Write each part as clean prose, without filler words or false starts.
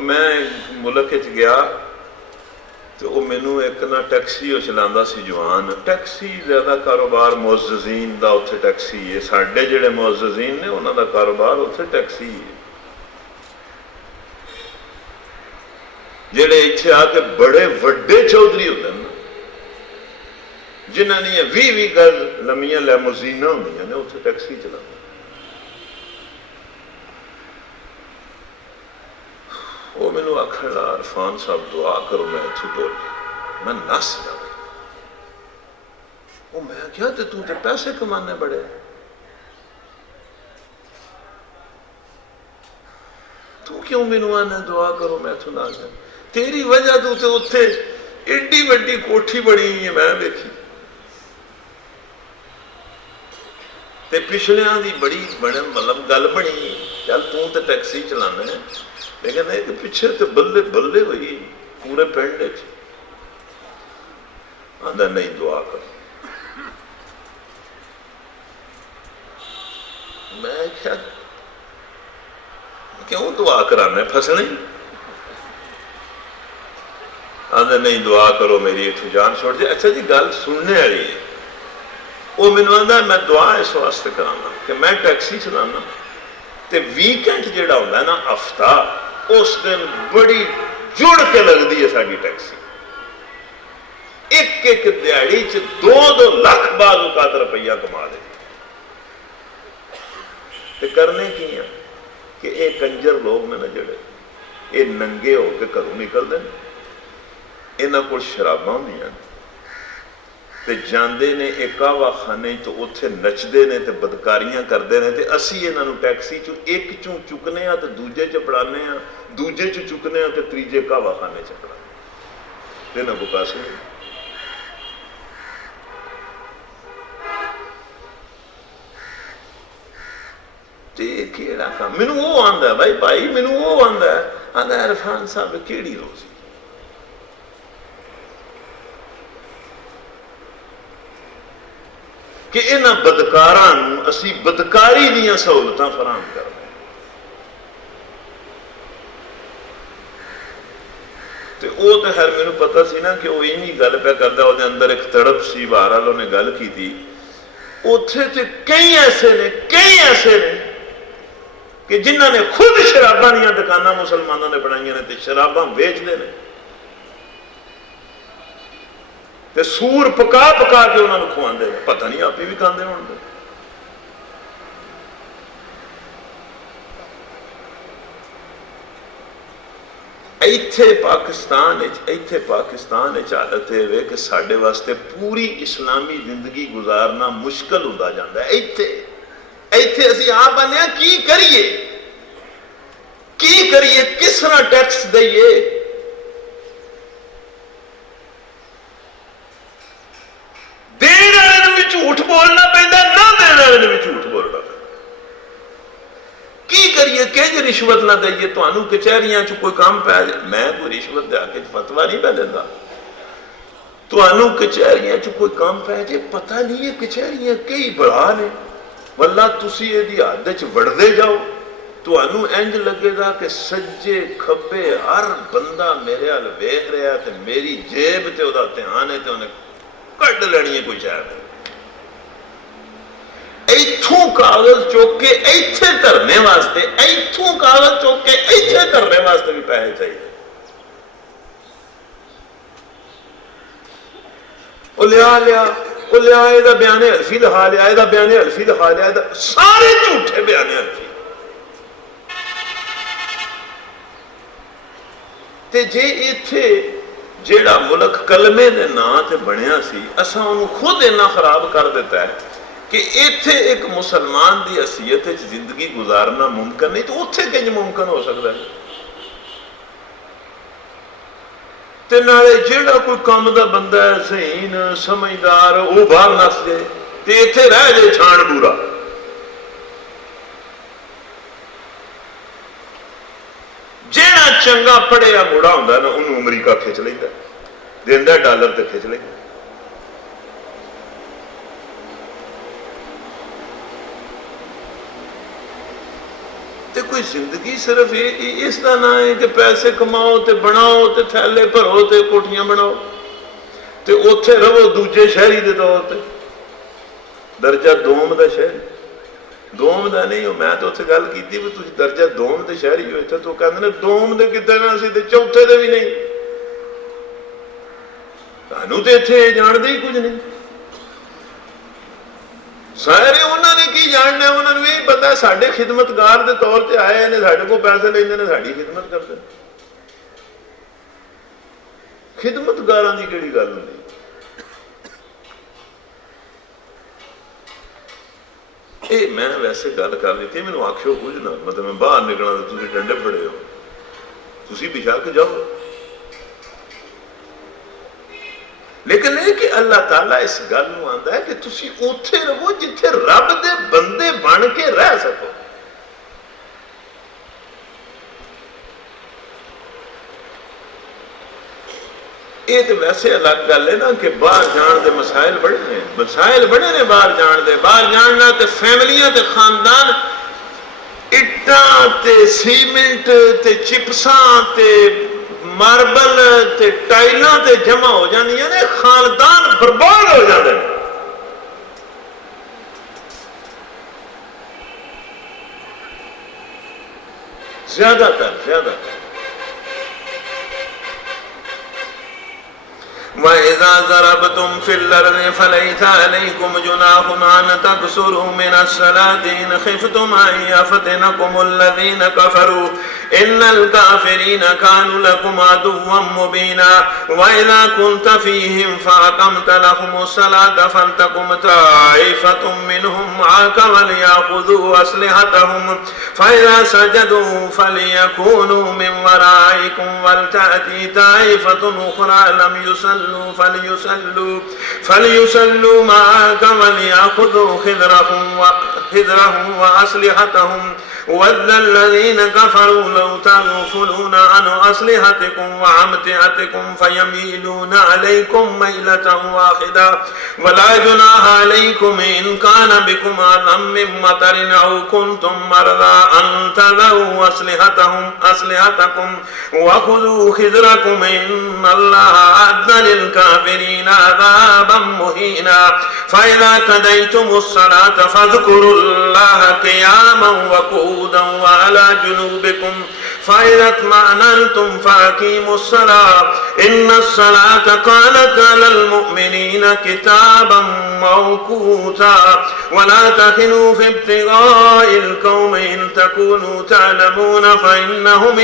मैं मुल्क गया तो वो मैनू एक ना टैक्सी चलाता सी जवान। टैक्सी ज़्यादा कारोबार मुअज़्ज़ज़ीन दा उत्थे टैक्सी है। साडे जिहड़े मुअज़्ज़ज़ीन ने उन्हां दा कारोबार उत्थे टैक्सी है। जिहड़े इत्थे आके बड़े वड्डे चौधरी होंदे ने, जिन्हां दी 20-20 गज लम्मियां लैमोजीनां होंदियां ने, उत्थे टैक्सी चलाते। वो मैनू आखण लगा, इरफान साहब दुआ करो मैं इत्थों टुर मैं नस जावां। वो मैं क्या ते तू ते पैसे कमाने बड़े, तू क्यों मैनू आना दुआ करो मैं इत्थों ना जावां? तेरी वजह तू ते उत्थे एड्डी वड्डी कोठी बनी है मैं देखी, ते पिछलियां दी बड़ी मतलब गल बनी। चल तू तो टैक्सी चलाना है, लेकिन एक पिछे तो बल्ले बल्ले हुई पूरे पिंड आंदा नहीं दुआ कर। मैं क्या क्यों दुआ कराना, फसने? आंदा नहीं दुआ करो मेरी इथों जान छोड़ जाए। अच्छा जी गल सुनने वाली है। वो मैनू आंदा मैं दुआ इस वास्ते कराना कि मैं टैक्सी चलाना तो वीकेंड जिहड़ा हुंदा ना हफ्ता, उस दिन बड़ी जुड़ के लगती है साडी टैक्सी। एक एक दिहाड़ी च 2-2 लाख बाद औकात रुपया कमा दे। ते करने की है कि ये कंजर लोग ने ना जिहड़े ये नंगे होकर घरों निकलते हैं, इन्हां कोल शराबां होंदियां ते जांदे ने एकावा खाने तो उत्थे नचदे ने ते बदकारियां करदे ने, ते असीं इन्हां नूं टैक्सी चों एक चों चुकने आ ते दूजे च पड़ाने आ, दूजे च चुकने आ ते तीजे कावा खाने च पड़ाने। इन्हां कोल पैसे नहीं। ते केड़ा काम मैनू वो आंदा भाई मैनू वो आंदा इरफान साहब केड़ी रोज़ी कि इन्हां बदकारां नूं असीं बदकारी दीयां सहूलतां फराहम कर रहे। तो वो तो खैर मैनू पता सी ना कि वो इन्हीं गल पे करदा, वो अंदर एक तड़प सी। बहरहाल उन्हें गल की थी। उत्थे ते कई ऐसे ने कि जिन्हां ने खुद शराबां दीयां दुकानां मुसलमानों ने बनाईयां ने ते शराबां वेचदे ने ते सूर पका पका के उन्होंने खुआते हैं। पता नहीं आप भी खाते होंगे। इत्थे पाकिस्तान हालत है कि साडे वास्ते पूरी इस्लामी जिंदगी गुजारना मुश्किल होता जाता है। इत्थे असीं आप आने की करिए किस तरह टैक्स दईए। देने वाले भी झूठ बोलना पैंदा, ना देने वाले भी झूठ बोलना पैंदा। की करिए कि रिश्वत ना दईए, तुहानू कचहरियां च कोई काम पै जाए। मैं कोई रिश्वत दे के फतवा नहीं पै देंदा। तुहानू कचहरियां च कोई काम पै जाए, पता नहीं है कचहरियां कई बड़ा ने, वल्ला तुसी इहदी हद च वड़दे जाओ, तुहानू इंज लगेगा कि सज्जे खब्बे हर बंदा मेरे हल वेख रहा ते मेरी जेब ते उहदा ध्यान है ते उन्हें कढ़ लेनी है कोई शायद। इथों कागज चुक के इत्थे धरने वास्ते, इथों कागज चुक के इत्थे धरने वास्ते भी पैसे चाहिए। लिया ਇਹਦਾ ਬਿਆਨੇ ਹਲਫੀ ਦਿਖਾ ਲਿਆ, ਇਹਦਾ ਬਿਆਨੇ ਹਲਫੀ ਦਿਖਾ ਲਿਆ, ਇਹਦਾ ਸਾਰੇ ਝੂਠੇ ਬਿਆਨੇ ਹਲਫੀ। ਤੇ ਜੇ ਇੱਥੇ ਜਿਹੜਾ ਮੁਲਕ ਕਲਮੇ ਦੇ ਨਾਂ ਤੇ ਬਣਿਆ ਸੀ, ਅਸਾਂ ਉਹਨੂੰ ਖੁਦ ਇੰਨਾ ਖਰਾਬ ਕਰ ਦਿੱਤਾ ਹੈ ਕਿ ਇੱਥੇ ਇੱਕ ਮੁਸਲਮਾਨ ਦੀ ਹਸੀਅਤ ਵਿੱਚ ਜ਼ਿੰਦਗੀ ਗੁਜ਼ਾਰਨਾ ਮੁਮਕਿਨ ਨਹੀਂ, ਤੇ ਉੱਥੇ ਕਿੰਜ ਮੁਮਕਿਨ ਹੋ ਸਕਦਾ ਹੈ? ਤੇ ਨਾਲੇ ਜਿਹੜਾ ਕੋਈ ਕੰਮ ਦਾ ਬੰਦਾ ਹੈ, ਜ਼ਹੀਨ ਸਮਝਦਾਰ, ਉਹ ਬਾਹਰ ਨੱਸ ਜਾਏ ਤੇ ਇੱਥੇ ਰਹਿ ਜਾਏ ਛਾਣ ਬੂਰਾ। ਜਿਹੜਾ ਚੰਗਾ ਪੜਿਆ ਮੁੰਡਾ ਹੁੰਦਾ ਨਾ, ਉਹਨੂੰ ਅਮਰੀਕਾ ਖਿੱਚ ਲੈਂਦਾ, ਦਿੰਦਾ ਡਾਲਰ ਤੇ ਖਿੱਚ ਲੈਂਦਾ। तो कोई जिंदगी सिर्फ इसका ना है कि पैसे कमाओ तो बनाओ तो थैले भरो तो कोठियां बनाओ तो उत्थे रवो दूजे शहरी के तौर पर दर्जा दोम का शहरी दोम का नहीं हो। मैं तो उत्थे गल की भी तुम दर्जा दोम के शहरी हो, इतने तो कहते हैं दोम के कितने ना सी चौथे के भी नहीं, सानू तो इतने जानते ही कुछ नहीं। सारे उन्होंने की जानना, उन्होंने यही पता साढ़े खिदमतगार के तौर पर आए ने, साढ़े को पैसे लेंगे ने, साड़ी खिदमत करते। खिदमतगारां दी किहड़ी गल होंदी। ये मैं वैसे गल कर ली थी, मैनूं आखियो कुछ ना, मतलब मैं बाहर निकलना तो तुसीं डंडे बड़े हो, तुसीं बेशक जाओ, लेकिन यह कि अल्लाह ताला इस गल नूं आंदा है कि तुसीं उत्थे रहो जिथे रब दे बंदे बन के रह सको। ये तो वैसे अलग गल है ना कि बाहर जाने के मसाइल बड़े ने, मसाइल बड़े ने बाहर जाने दे। बाहर जानना तो फैमिलियां ते खानदान इट्टां ते सीमेंट ते चिप्सां ते मार्बल ते टाइलां ते जमा हो जांदियां ने, खानदान बर्बाद हो जाते हैं। ज्यादातर वइज़ा ज़रबतुम फ़िल अर्ज़ि फ़लैसा अलैकुम जुनाहुन अन तक़्सुरू मिनस्सलाति इन ख़िफ़्तुम अन यफ़्तिनकुमुल्लज़ीना कफ़रू इन्नल काफ़िरीना कानू लकुम अदुव्वन मुबीना वइज़ा कुन्त फ़ीहिम फ़अक़म्त लहुमुस्सलाता फ़लतक़ुम ताइफ़तुम मिनहुम मअक वलियख़ुज़ू अस्लिहतहुम फ़इज़ा सजदू फ़लियकूनू मिन वराइकुम वलतअति ताइफ़तुन उख़रा लम फलयुसल्लू मअक वलियख़ुज़ू ख़िज़रहुम वअस्लिहतहुम वद्दल्लज़ीन कफ़रू लौ तग़फ़लून अन अस्लिहतिकुम वअम्तिअतिकुम फयमीलून अलैकुम मैलतन वाहिदा वला जुनाह अलैकुम इन कान बिकुम अज़म मिन मतरिन औ कुन्तुम मर्ज़ा अन तज़ऊ अस्लिहतकुम वख़ुज़ू ख़िज़रकुम इन्नल्लाह अअद्द लिलकाफ़िरीन अज़ाबन मुहीना फ़इज़ा क़ज़य्तुमुस्सलाता फ़ज़्कुरुल्लाह क़ियामन वक़ूदन वअला जुनूबिकुम फ़इज़ा इत्मअनन्तुम फ़अक़ीमुस्सलाह इन्नस्सलाता कानत अलल मुअ्मिनीना किताबन मौक़ूता वला तहिनू फ़ी इब्तिग़ाइल क़ौमि इन तकूनू तअलमून फ़इन्नहुम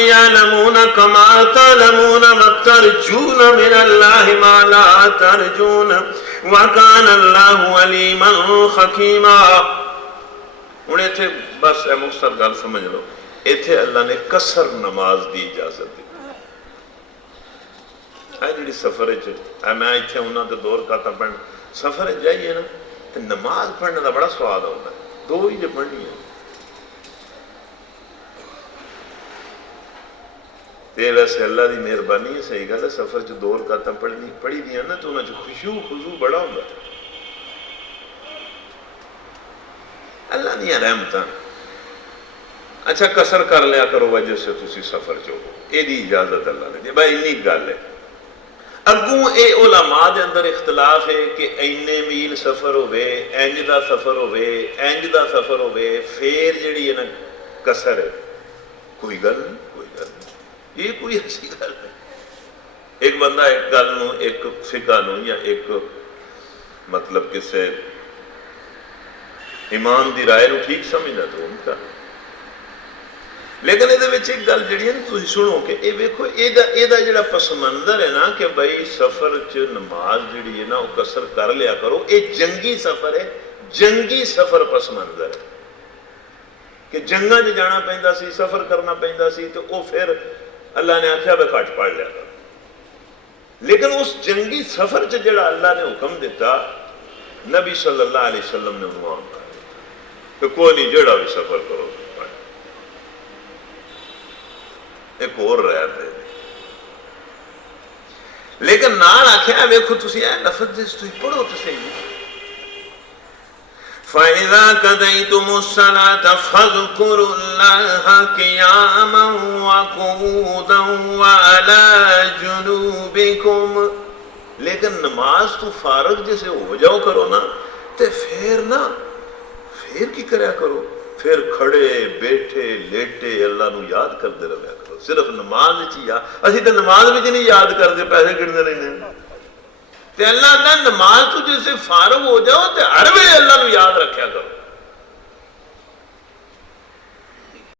यअलमून कमा तअलमून वतरजून मिनल्लाहि मा ला तर्जून वकान अल्लाहु अलीमन हकीमा। हुण इत्थे बस ए मुख्तसर गल समझ लो, इत्थे अल्लाह ने कसर नमाज की इजाजत दी। जी सफर मैं इतने उन्होंने 2 रकातां पढ़ सफर जाइए ना तो नमाज पढ़ने का बड़ा स्वाद आता है, 2 ही जो पढ़नी है तो वैसे अल्लाह की मेहरबानी है, सही गल है। सफर च 2 रकातां पढ़ी दी ना तो उन्होंने खुशू बड़ा होंदा। अल्लाह दी रहमतां। अच्छा कसर कर लिया करो वजह से तुसी सफर चो, यदी इजाजत अल्लाह ने दी। भाई इन्नी गल है। अगू ये उलमा दे अंदर इख्तलाफ है कि इन्ने मील सफर होवे, इंज दा सफर होवे, इंज दा सफर होवे, फिर जिहड़ी है ना कसर है। कोई गल नहीं, कोई गल नहीं, ये कोई ऐसी गल है। एक बंदा एक गल नूं, एक फिका नूं या एक मतलब किसी इमाम की राय नूं ठीक समझदा तो उनका, लेकिन ये एक गल जी तुम सुनो कि ये वेखो एदा जिहड़ा पसमंजर है ना कि भाई सफर च नमाज जी है ना वो कसर कर लिया करो, ये जंगी सफर है, जंगी सफर पसमंजर है कि जंगा च जाना पैंदा सी, सफर करना पैंदा सी, तो वो फिर अल्लाह ने आख्या वे घट पढ़ लिया करो। लेकिन उस जंगी सफर च जिहड़ा अल्लाह ने हुक्म दिता नबी सल्लल्लाहु अलैहि वसल्लम ने उन्वान कि कोई नहीं जिहड़ा भी सफर करो। एक और रहा थे लेकिन नाल आख्या वेखो तुसीं लफज पढ़ो तो सही फ़इज़ा क़ज़य्तुमुस्सलात फ़ज़्कुरुल्लाह क़ियामन व क़ुऊदन व अला जुनूबिकुम। लेकिन नमाज तो फारग जैसे हो जाओ करो ना, तो फिर की करया करो, फिर खड़े बैठे लेटे अल्लाह नू याद करते रहा करो। सिर्फ नमाज च ही असीं तो नमाज में नहीं याद करते, पैसे गिनते रहने। ते अल्लाह ना नमाज तो जैसे फारग हो जाओ तो हर वे अल्लाह नू याद रखा करो।